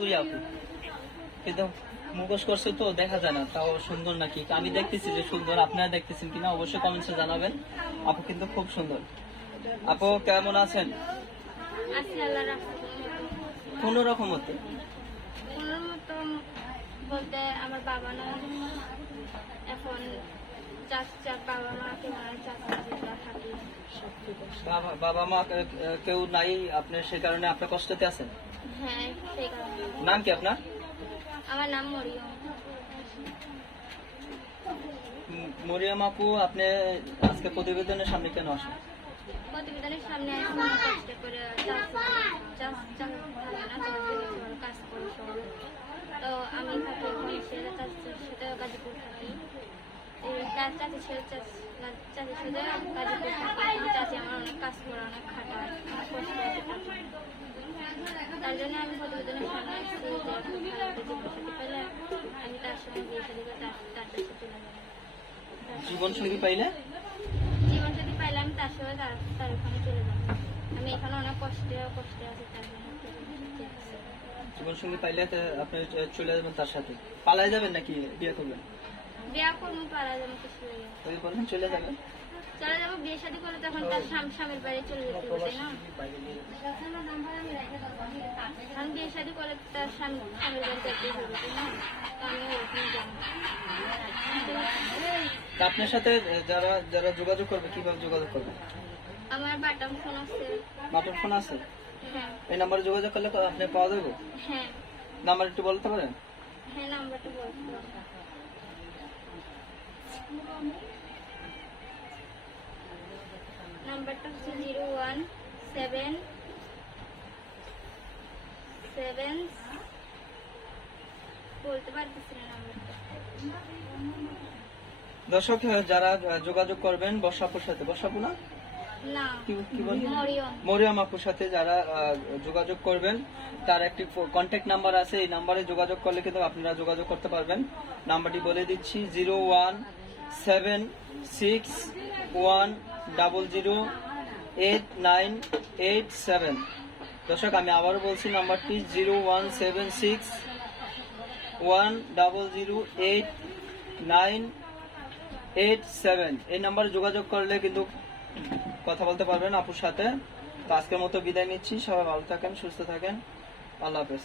করি আপু। কিন্তু মুখোশ করছে তো দেখা যায় না তাও সুন্দর নাকি? আমি দেখতেছি যে সুন্দর আপনারা দেখতেছেন কিনা অবশ্যই কমেন্টসে জানাবেন। আপু কিন্তু খুব সুন্দর। আপু কেমন আছেন? কোন রকম হতে বলতে আমার বাবা না। এখন চাচা বাবা মাকে চাচা থাকি বাবা- মা কেউ নাই আপনি সে কারণে আপনার কষ্টতে আছেন? হ্যাঁ সেই কারণে। নাম কি আপনার? আমার নাম মরিয়ম। উম, মরিয়াম আপু আপনি আজকে প্রতিবেদনের সামনে কেন আসেন? প্রতিবেদনের সামনে আসেন করে চাচা চাচা থাকে না চাচা কাজ করি সব তো আমি থাকি ওখানে সেটা চাচার সাথে গাজীপুর থাকি এই চাচি ছেলে সাথে চাচি আমার অনেক কাজ করে তার জন্য আমি প্রতিবেদনের সামনে আসছি যে খুব জীবন পেলে আমি তার সঙ্গে বিয়ে শাদী তার তার কাছে চলে যাব। জীবন সঙ্গী পাইলে? জীবন পাইলে আমি তার সঙ্গে তার তার ওখানে চলে যাব। আমি এখানে অনেক কষ্টে কষ্টে আছি তার জন্য যেতে চাচ্ছি। জীবন সঙ্গী পাইলে আপনি চলে যাবেন তার সাথে। পালাই যাবেন নাকি বিয়ে করবেন? বিয়া করব পারা যাব কিছু ওই বললেন চলে যাবেন চলে যাব বিয়ে শাদী করলে তখন তার স্বামী স্বামীর বাড়ি চলে যেতে হবে তাই না? বিয়ে শাদী করলে তার স্বামী স্বামীর বাড়ি যেতে হবে তাই না? আমি ওরকম যাব আপনার সাথে যারা যারা যোগাযোগ করবে কীভাবে যোগাযোগ করবে? আমার বাটাম ফোন আছে। নাটোর ফোন আছে? হ্যাঁ। এই নাম্বারে যোগাযোগ করলে আপনি পাওয়া যাবে? হ্যাঁ। নাম্বার একটু বলতে পারেন? হ্যাঁ নাম্বারটা বলতে নাম্বারটা হচ্ছে জিরো ওয়ান সেভেন সেভেন বলতে পারতেছি না নাম্বারটা দর্শক যারা যোগাযোগ করবেন বর্ষাপুর সাথে। বর্ষাপু না? মরিয়াম। আপুর সাথে যারা যোগাযোগ করবেন তার একটি কন্ট্যাক্ট নাম্বার আছে। এই নাম্বারে যোগাযোগ করলে কিন্তু আপনারা যোগাযোগ করতে পারবেন। নাম্বারটি বলে দিচ্ছি zero one seven six one double zero eight nine eight seven দর্শক, আমি আবারও বলছি নাম্বারটি zero one seven six one double zero eight nine eight seven এই নাম্বারে যোগাযোগ করলে কিন্তু কথা বলতে পারবেন আপুর সাথে। তো আজকের মতো বিদায় নিচ্ছি। সবাই ভালো থাকেন, সুস্থ থাকেন। আল্লাহ হাফেজ।